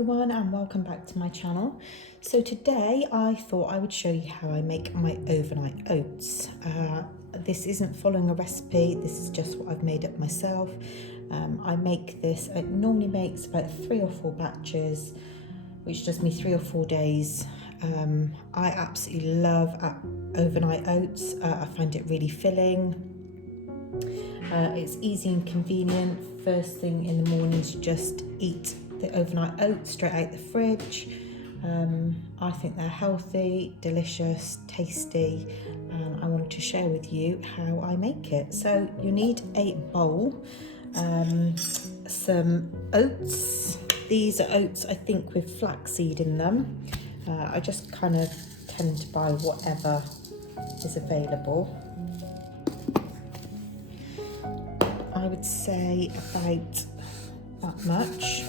Everyone, and welcome back to my channel. So today I thought I would show you how I make my overnight oats. This isn't following a recipe, this is just what I've made up myself. I make this, it normally makes about 3 or 4 batches, which does me 3 or 4 days. I absolutely love overnight oats. I find it really filling. It's easy and convenient. First thing in the morning is just eat the overnight oats straight out the fridge. I think they're healthy, delicious, tasty, and I wanted to share with you how I make it. So you need a bowl, some oats. These are oats I think with flaxseed in them. I just kind of tend to buy whatever is available. I would say about that much.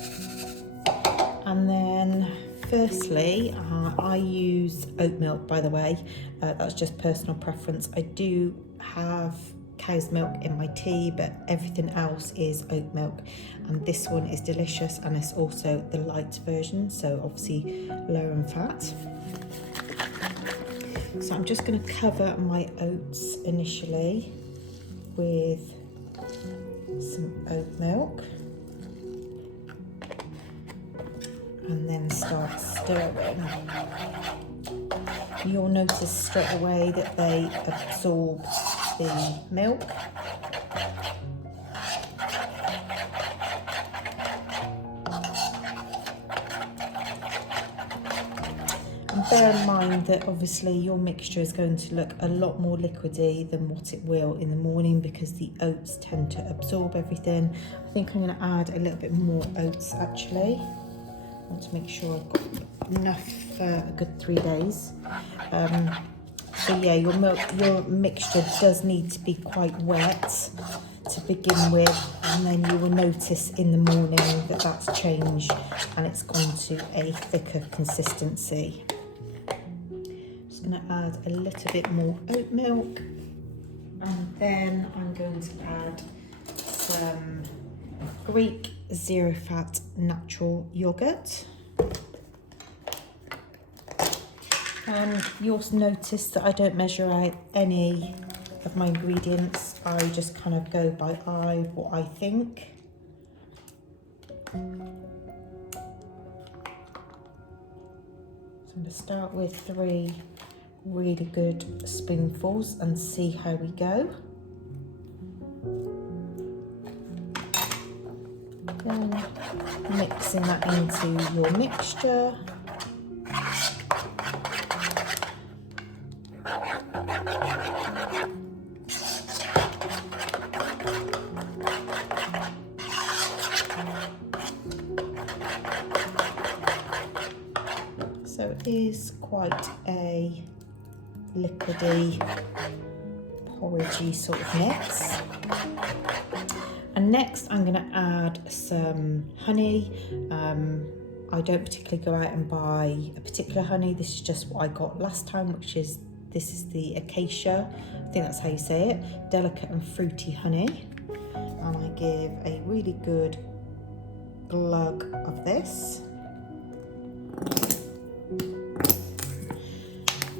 And then firstly, I use oat milk, by the way. That's just personal preference. I do have cow's milk in my tea, but everything else is oat milk. And this one is delicious, and it's also the light version, so obviously lower in fat. So I'm just going to cover my oats initially with some oat milk. And then start stirring. You'll notice straight away that they absorb the milk. And bear in mind that obviously your mixture is going to look a lot more liquidy than what it will in the morning, because the oats tend to absorb everything. I think I'm going to add a little bit more oats actually. I want to make sure I've got enough for a good 3 days. So yeah, your mixture does need to be quite wet to begin with, and then you will notice in the morning that that's changed and it's gone to a thicker consistency. Just going to add a little bit more oat milk, and then I'm going to add some Greek zero fat natural yogurt. And you also notice that I don't measure out any of my ingredients. I just kind of go by eye, what I think. So I'm going to start with 3 really good spoonfuls and see how we go. Then mixing that into your mixture. So it is quite a liquidy, porridgey sort of mix. And next I'm going to add some honey. I don't particularly go out and buy a particular honey. This is just what I got last time, this is the acacia, I think that's how you say it, delicate and fruity honey. And I give a really good glug of this.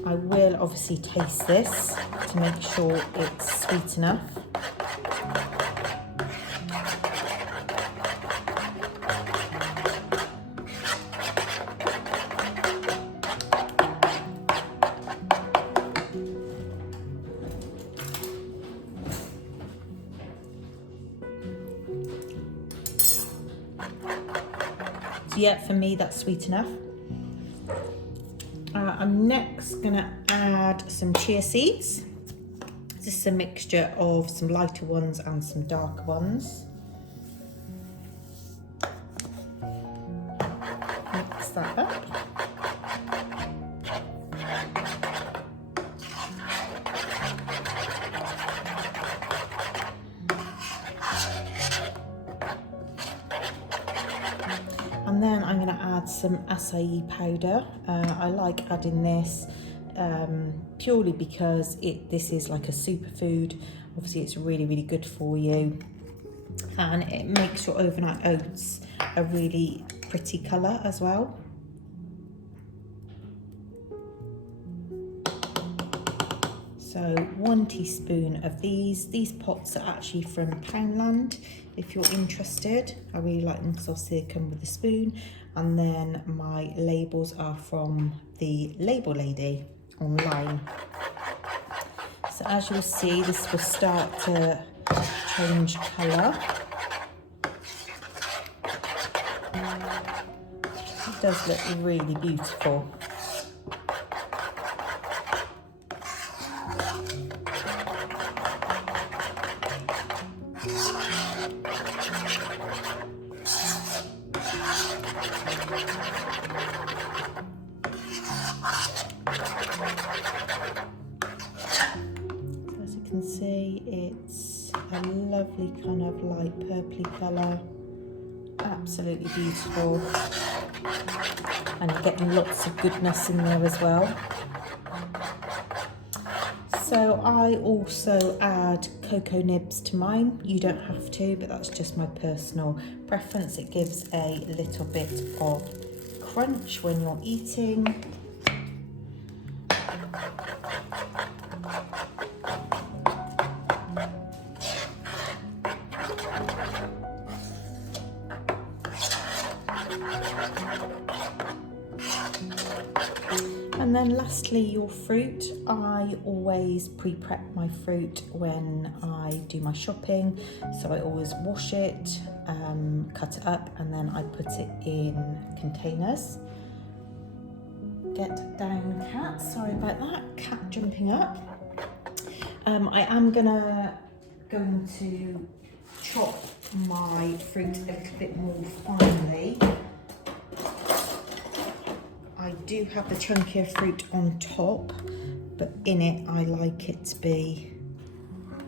I will obviously taste this to make sure it's sweet enough. So yeah, for me that's sweet enough. I'm next going to add some chia seeds. This is a mixture of some lighter ones and some darker ones. Mix that up. And then I'm going to add some acai powder. I like adding this purely because this is like a superfood. Obviously it's really, really good for you. and it makes your overnight oats a really pretty colour as well. So 1 teaspoon of these. These pots are actually from Poundland, if you're interested. I really like them because obviously they come with a spoon. And then my labels are from the Label Lady online. So as you'll see, this will start to change colour. It does look really beautiful. As you can see, it's a lovely kind of light purpley colour, absolutely beautiful, and you're getting lots of goodness in there as well. So I also add cocoa nibs to mine. You don't have to, but that's just my personal preference. It gives a little bit of crunch when you're eating. And then lastly, your fruit. I always pre-prep my fruit when I do my shopping. So I always wash it, cut it up, and then I put it in containers. Get down, cat. Sorry about that, cat jumping up. I am going to chop my fruit a little bit more finely. I do have the chunkier fruit on top, but in it I like it to be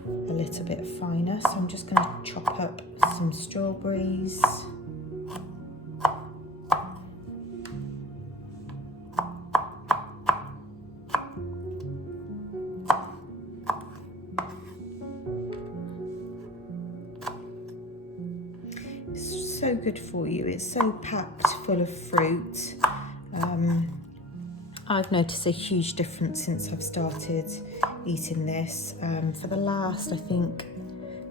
a little bit finer. So I'm just going to chop up some strawberries. It's so good for you. It's so packed full of fruit. I've noticed a huge difference since I've started eating this. For the last, I think,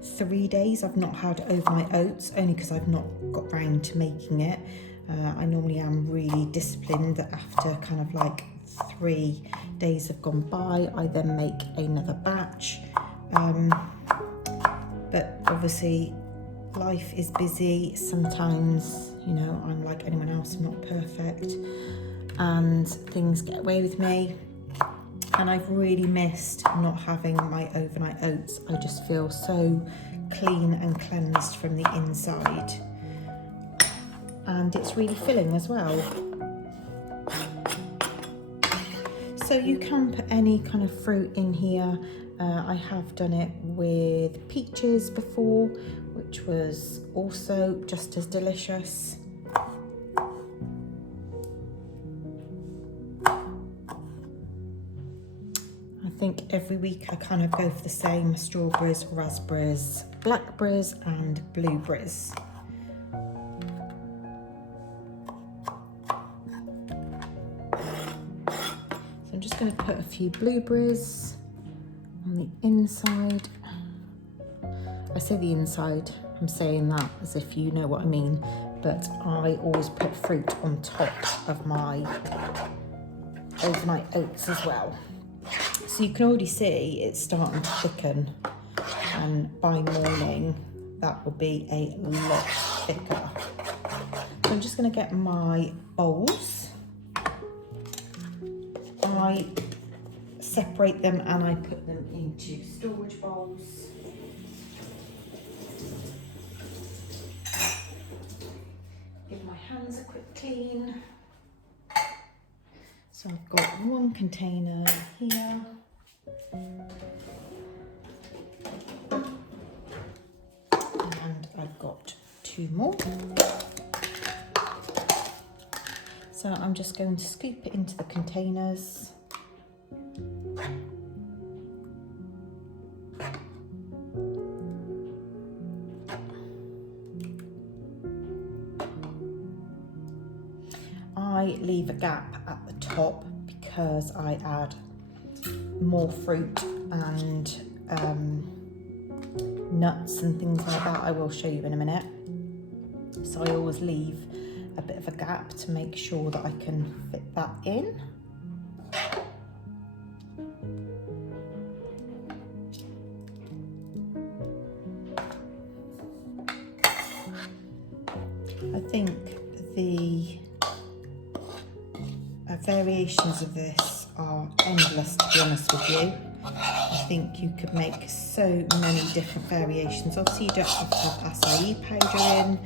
3 days, I've not had overnight oats, only because I've not got round to making it. I normally am really disciplined that after kind of like 3 days have gone by, I then make another batch. But obviously, life is busy. Sometimes, you know, I'm like anyone else, I'm not perfect, and things get away with me. And I've really missed not having my overnight oats. I just feel so clean and cleansed from the inside. And it's really filling as well. So you can put any kind of fruit in here. I have done it with peaches before, which was also just as delicious. I think every week I kind of go for the same: strawberries, raspberries, blackberries and blueberries. So I'm just going to put a few blueberries on the inside. I say the inside, I'm saying that as if you know what I mean, but I always put fruit on top of my overnight oats as well. So you can already see it's starting to thicken, and by morning that will be a lot thicker. So I'm just going to get my bowls. I separate them and I put them into storage bowls. Give my hands a quick clean. So I've got one container here. And I've got 2 more. So I'm just going to scoop it into the containers. I leave a gap at the top because I add more fruit and nuts and things like that. I will show you in a minute. So I always leave a bit of a gap to make sure that I can fit that in. I think the variations of this are endless, to be honest with you. I think you could make so many different variations. Obviously you don't have to have acai powder in.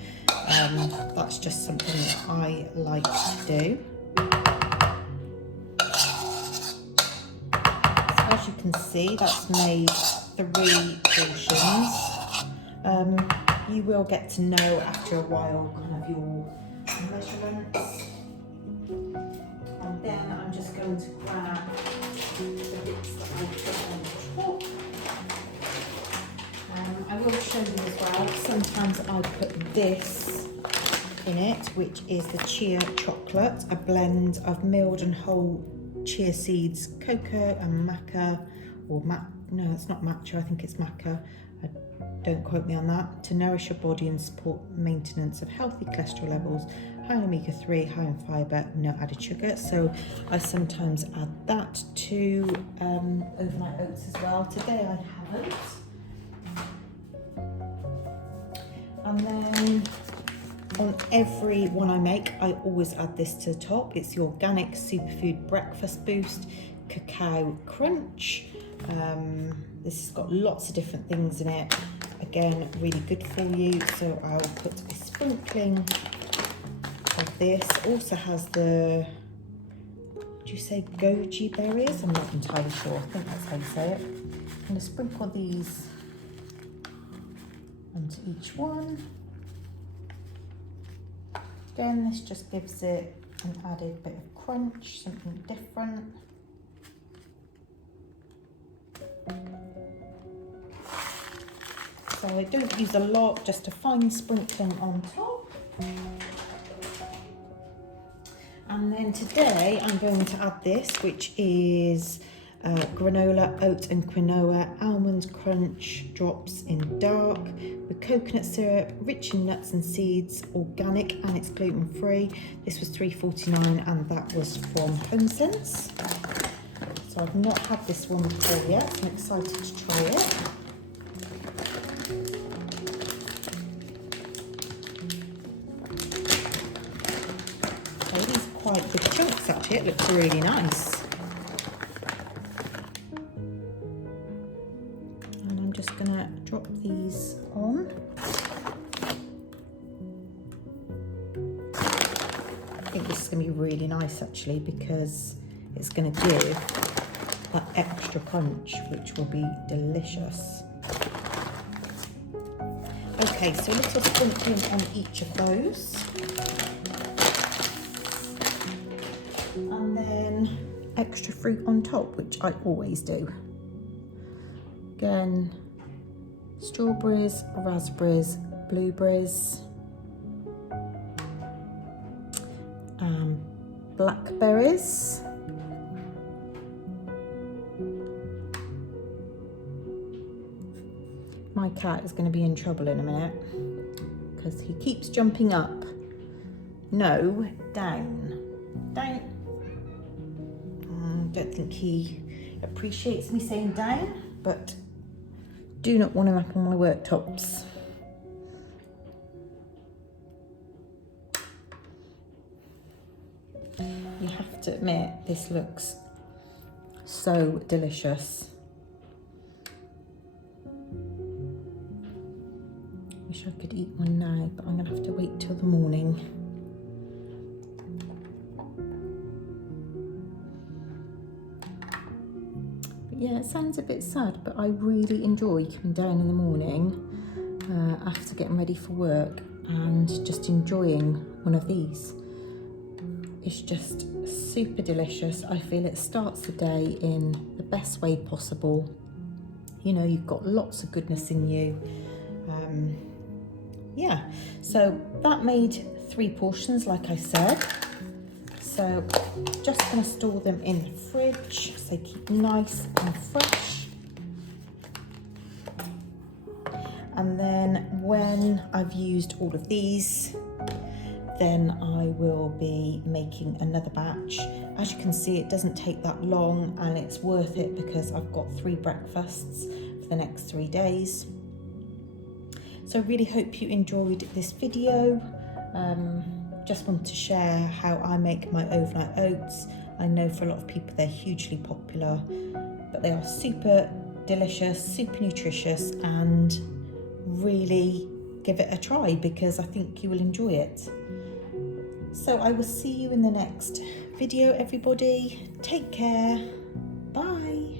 That's just something that I like to do. So as you can see, that's made 3 portions. You will get to know after a while kind of your measurements. And then I'm just going to grab the bits that I put on top. I will show you as well, sometimes I put this in it, which is the Chia chocolate, a blend of milled and whole chia seeds, cocoa and maca, or no, it's not matcha, I think it's maca. Don't quote me on that. To nourish your body and support maintenance of healthy cholesterol levels, high in omega-3, high in fibre, no added sugar. So I sometimes add that to overnight oats as well. Today I haven't. And then on every one I make, I always add this to the top. It's the organic superfood breakfast boost cacao crunch. This has got lots of different things in it. Again, really good for you. So I'll put a sprinkling of this. Also has the, do you say goji berries? I'm not entirely sure. I think that's how you say it. I'm going to sprinkle these onto each one. Again, this just gives it an added bit of crunch, something different. So I don't use a lot, just a fine sprinkling on top. And then today I'm going to add this, which is granola, oat and quinoa, almond crunch drops in dark with coconut syrup, rich in nuts and seeds, organic, and it's gluten free. This was $3.49 and that was from HomeSense. So I've not had this one before yet, so I'm excited to try it. Okay, these are quite big chunks actually, it looks really nice. And I'm just gonna drop these on. I think this is gonna be really nice actually because it's gonna give that extra crunch, which will be delicious. Okay, so a little sprinkling on each of those. And then extra fruit on top, which I always do. Again, strawberries, raspberries, blueberries, blackberries. My cat is going to be in trouble in a minute because he keeps jumping up. No, down. Down. I don't think he appreciates me saying down, but do not want him up on my worktops. You have to admit, this looks so delicious. Wish I could eat one now, but I'm gonna have to wait till the morning. But yeah, it sounds a bit sad, but I really enjoy coming down in the morning after getting ready for work and just enjoying one of these. It's just super delicious. I feel it starts the day in the best way possible. You know, you've got lots of goodness in you. Yeah, so that made 3 portions, like I said. So just going to store them in the fridge so they keep nice and fresh. And then when I've used all of these, then I will be making another batch. As you can see, it doesn't take that long and it's worth it because I've got 3 breakfasts for the next 3 days. So I really hope you enjoyed this video. Just want to share how I make my overnight oats. I know for a lot of people they're hugely popular, but they are super delicious, super nutritious, and really give it a try because I think you will enjoy it. So I will see you in the next video, everybody. Take care. Bye.